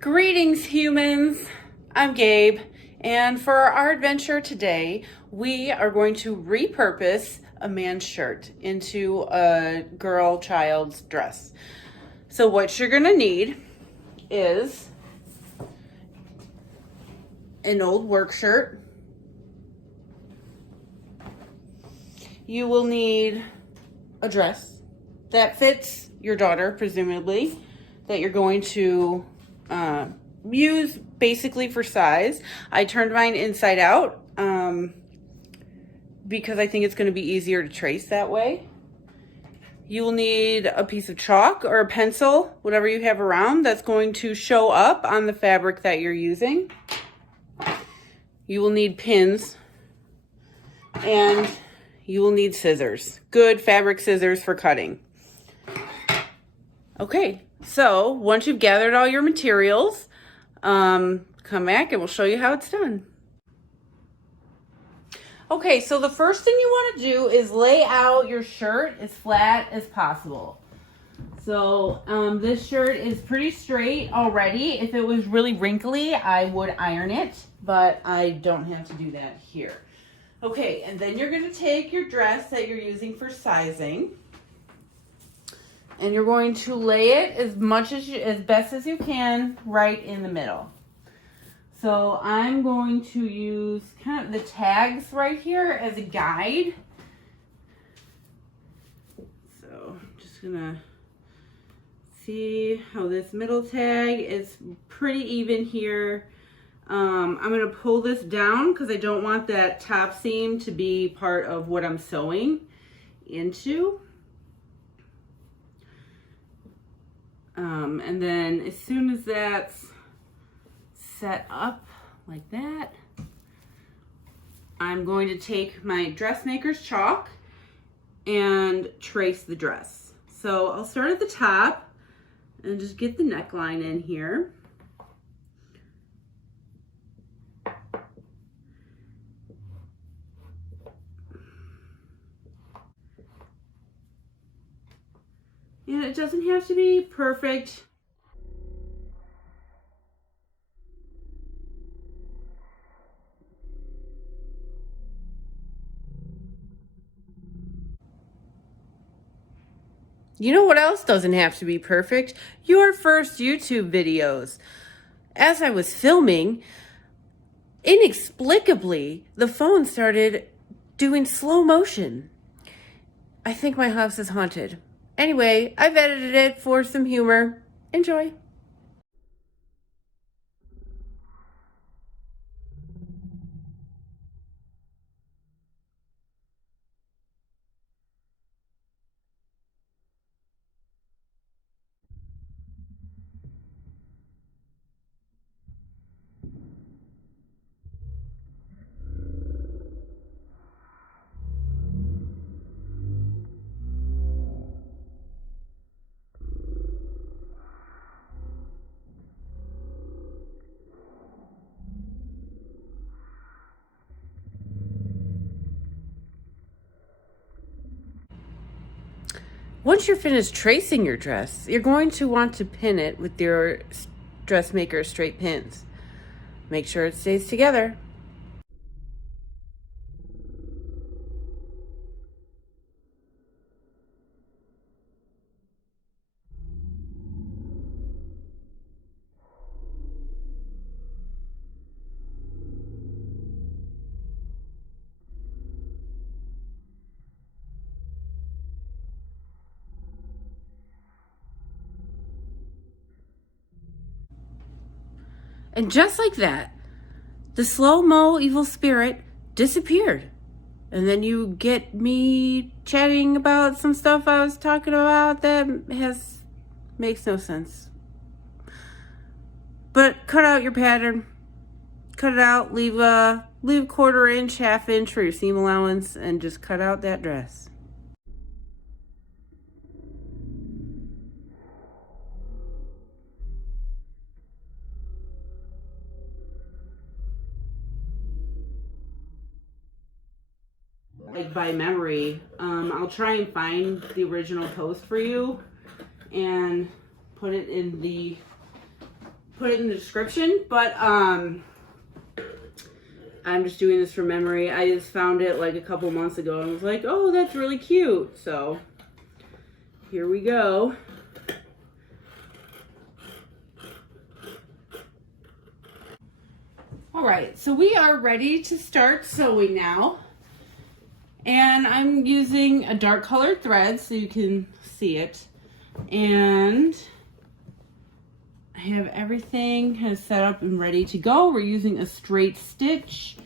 Greetings, humans. I'm Gabe, and for our adventure today, we are going to repurpose a man's shirt into a child's dress. So what you're gonna need is an old work shirt. You will need a dress that fits your daughter, presumably, that you're going to use basically for size. I turned mine inside out because I think it's going to be easier to trace that way. You will need a piece of chalk or a pencil, whatever you have around, that's going to show up on the fabric that you're using. You will need pins, and you will need scissors. Good fabric scissors for cutting. Okay, so once you've gathered all your materials, come back and we'll show you how it's done. Okay, so the first thing you want to do is lay out your shirt as flat as possible. So this shirt is pretty straight already. If it was really wrinkly, I would iron it, but I don't have to do that here. Okay, and then you're going to take your dress that you're using for sizing, and you're going to lay it as best as you can right in the middle. So I'm going to use kind of the tags right here as a guide. So I'm just gonna see how this middle tag is pretty even here. I'm gonna pull this down because I don't want that top seam to be part of what I'm sewing into. And then as soon as that's set up like that, I'm going to take my dressmaker's chalk and trace the dress. So I'll start at the top and just get the neckline in here. And it doesn't have to be perfect. You know what else doesn't have to be perfect? Your first YouTube videos. As I was filming, inexplicably, the phone started doing slow motion. I think my house is haunted. Anyway, I've edited it for some humor. Enjoy. Once you're finished tracing your dress, you're going to want to pin it with your dressmaker straight pins. Make sure it stays together. And just like that, the slow-mo evil spirit disappeared. And then you get me chatting about some stuff I was talking about that makes no sense. But cut out your pattern. Cut it out, leave a 1/4 inch, 1/2 inch for your seam allowance, and just cut out that dress. Like by memory. I'll try and find the original post for you and put it in the put it in the description, but I'm just doing this from memory. I just found it like a couple months ago and was like, oh, that's really cute. So here we go. All right, so we are ready to start sewing now. And I'm using a dark colored thread so you can see it. And I have everything kind of set up and ready to go. We're using a straight stitch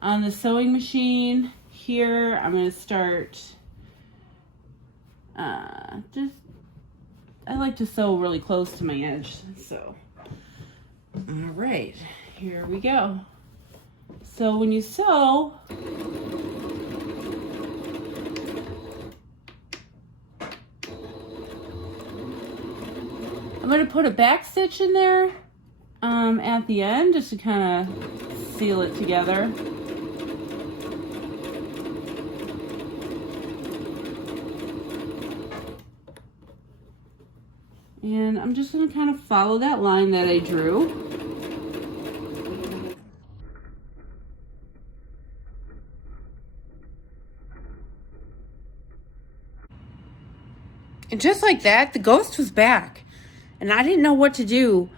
on the sewing machine. Here, I'm going to start, I like to sew really close to my edge, so. All right, here we go. So when you sew, I'm going to put a back stitch in there at the end just to kind of seal it together. And I'm just going to kind of follow that line that I drew. And just like that, the ghost was back. And I didn't know what to do,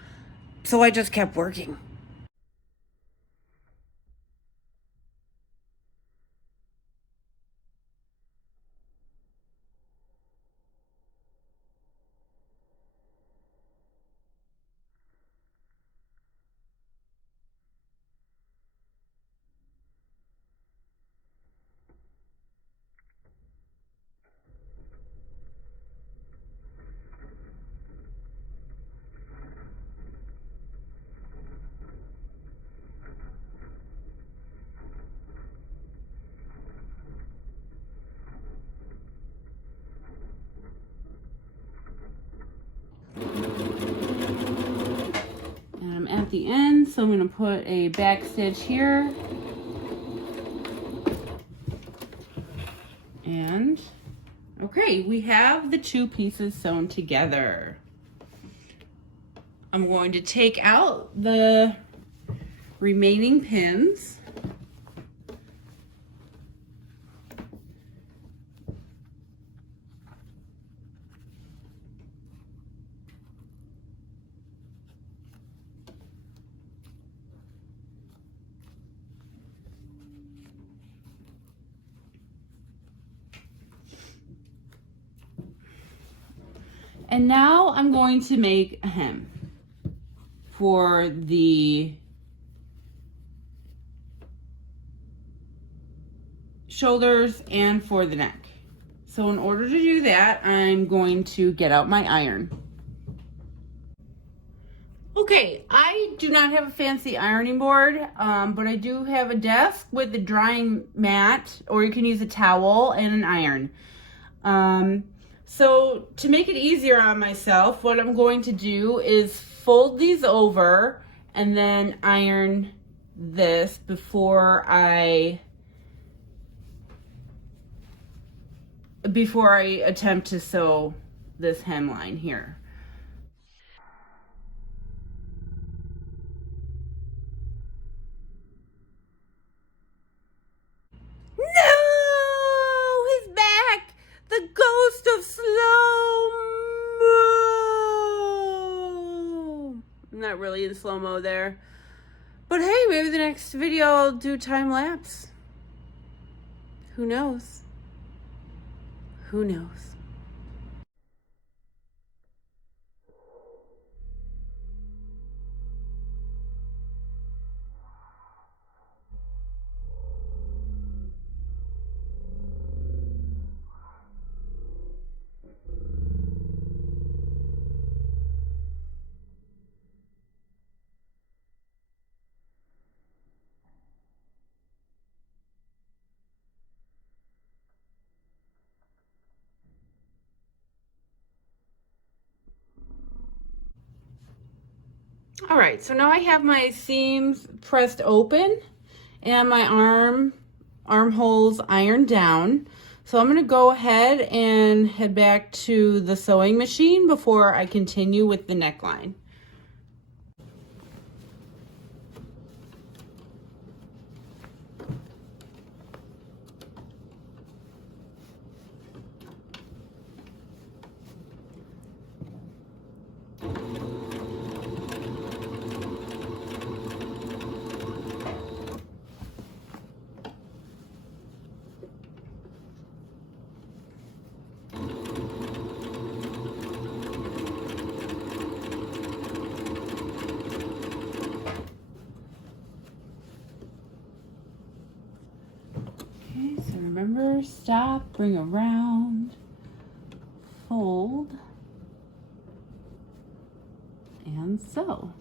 so I just kept working. And I'm at the end, so I'm going to put a back stitch here. And okay, we have the two pieces sewn together. I'm going to take out the remaining pins. And now I'm going to make a hem for the shoulders and for the neck. So in order to do that, I'm going to get out my iron. Okay, I do not have a fancy ironing board, but I do have a desk with a drying mat, or you can use a towel and an iron. So to make it easier on myself, what I'm going to do is fold these over and then iron this before I attempt to sew this hemline here. No, he's back. The ghost of slow-mo. I'm not really in slow-mo there. But hey, maybe the next video I'll do time lapse. Who knows? Who knows? All right, so now I have my seams pressed open and my armholes ironed down. So I'm gonna go ahead and head back to the sewing machine before I continue with the neckline. center, stop, bring around, fold, and sew.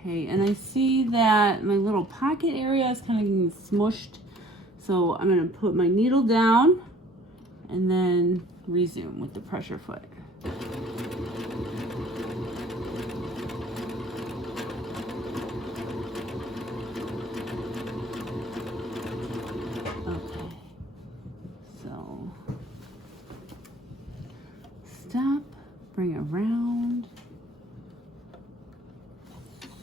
Okay, and I see that my little pocket area is kind of getting smushed, so I'm going to put my needle down and then resume with the pressure foot. Okay, so stop, bring around,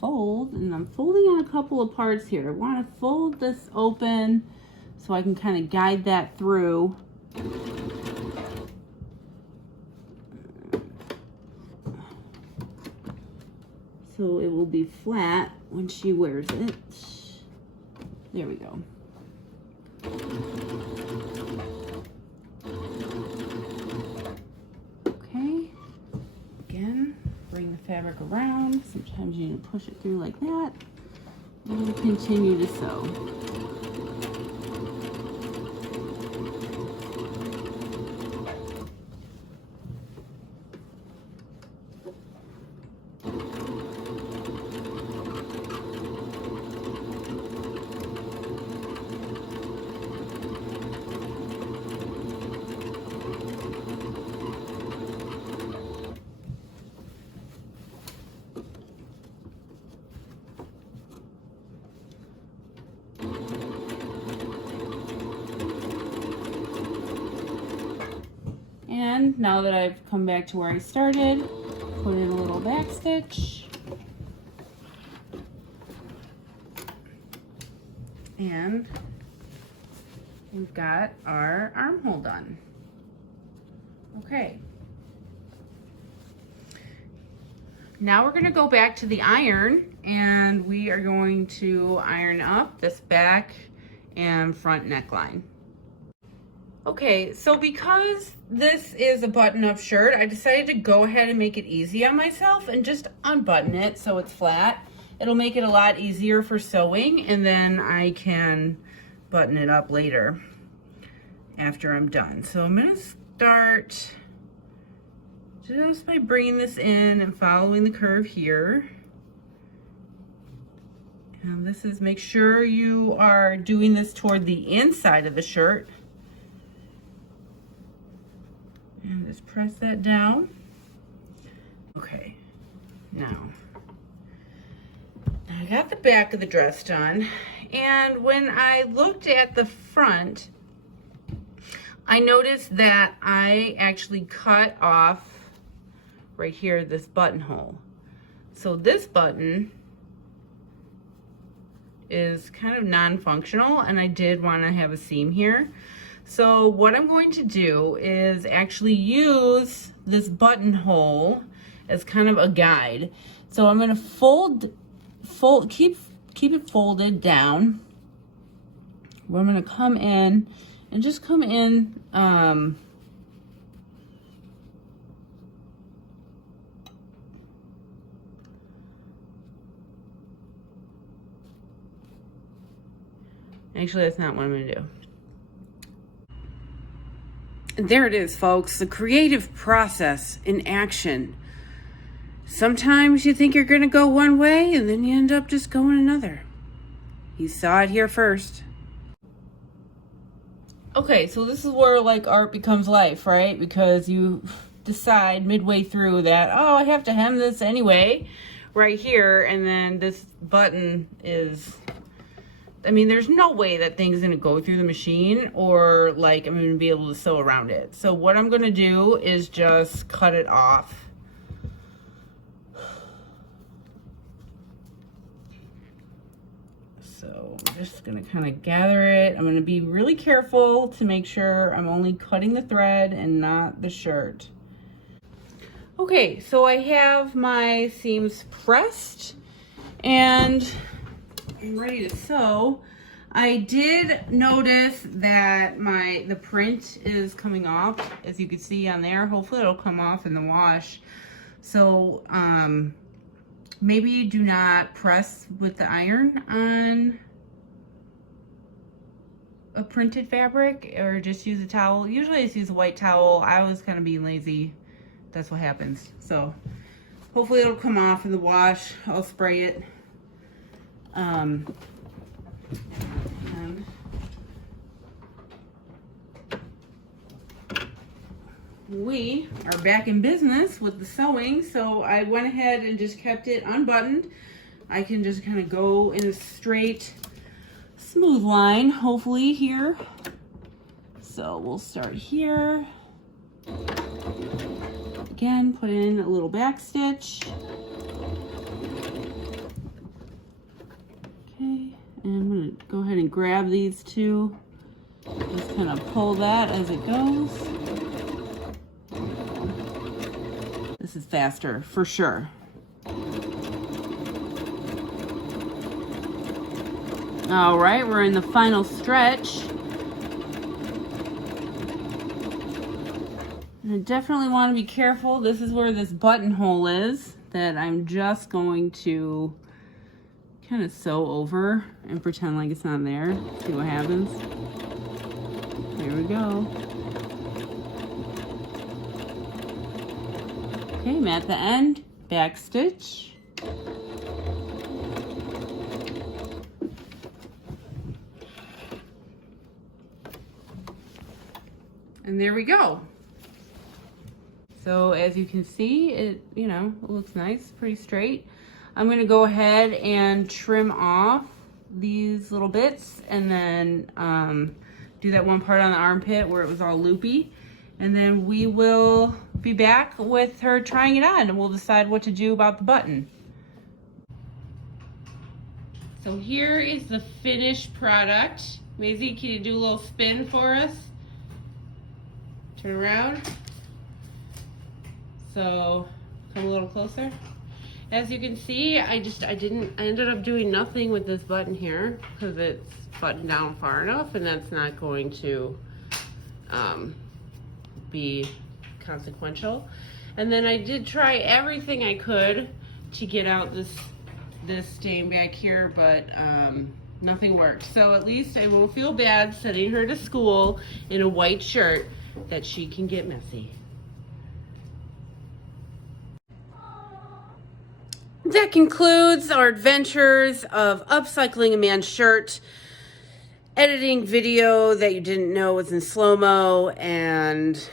fold, and I'm folding on a couple of parts here. I want to fold this open so I can kind of guide that through. So it will be flat when she wears it. There we go. Okay, again, bring the fabric around. Sometimes you need to push it through like that. And continue to sew. And now that I've come back to where I started, put in a little back stitch. And we've got our armhole done. Okay. Now we're going to go back to the iron and we are going to iron up this back and front neckline. Okay, so because this is a button-up shirt, I decided to go ahead and make it easy on myself and just unbutton it so it's flat. It'll make it a lot easier for sewing, and then I can button it up later after I'm done. So I'm gonna start just by bringing this in and following the curve here. And this is, make sure you are doing this toward the inside of the shirt. And just press that down. Okay, now I got the back of the dress done, and when I looked at the front, I noticed that I actually cut off right here this buttonhole. So this button is kind of non-functional, and I did want to have a seam here. So what I'm going to do is actually use this buttonhole as kind of a guide. So I'm going to keep it folded down. Where I'm going to come in and just come in actually, that's not what I'm going to do. There it is, folks, the creative process in action. Sometimes you think you're going to go one way and then you end up just going another. You saw it here first. Okay, so this is where like art becomes life, right? Because you decide midway through that, oh, I have to hem this anyway right here, and then this button is, I mean, there's no way that thing's gonna go through the machine, or like I'm gonna be able to sew around it. So what I'm gonna do is just cut it off. So I'm just gonna kind of gather it. I'm gonna be really careful to make sure I'm only cutting the thread and not the shirt. Okay, so I have my seams pressed and I'm ready to sew. I did notice that the print is coming off, as you can see on there. Hopefully it'll come off in the wash. So maybe do not press with the iron on a printed fabric, or just use a towel. Usually I just use a white towel. I was kind of being lazy. That's what happens. So hopefully it'll come off in the wash. I'll spray it. And we are back in business with the sewing, so I went ahead and just kept it unbuttoned. I can just kind of go in a straight, smooth line, hopefully, here. So we'll start here. Again, put in a little back stitch. Okay, and I'm gonna go ahead and grab these two. Just kind of pull that as it goes. This is faster, for sure. All right, we're in the final stretch. And I definitely want to be careful. This is where this buttonhole is that I'm just going to kind of sew over and pretend like it's not there. See what happens. There we go. Okay, I'm at the end, back stitch. And there we go. So as you can see, it, you know, it looks nice, pretty straight. I'm gonna go ahead and trim off these little bits and then do that one part on the armpit where it was all loopy. And then we will be back with her trying it on and we'll decide what to do about the button. So here is the finished product. Maisie, can you do a little spin for us? Turn around. So come a little closer. As you can see, I ended up doing nothing with this button here because it's buttoned down far enough and that's not going to be consequential. And then I did try everything I could to get out this stain back here, but nothing worked. So at least I won't feel bad sending her to school in a white shirt that she can get messy. That concludes our adventures of upcycling a man's shirt, editing video that you didn't know was in slow-mo, and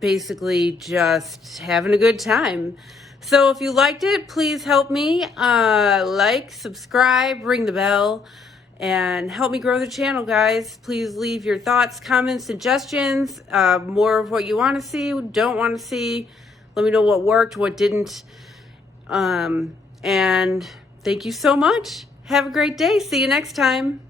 basically just having a good time. So if you liked it, please help me like, subscribe, ring the bell, and help me grow the channel, guys. Please leave your thoughts, comments, suggestions, more of what you want to see, don't want to see. Let me know what worked, what didn't. And thank you so much. Have a great day. See you next time.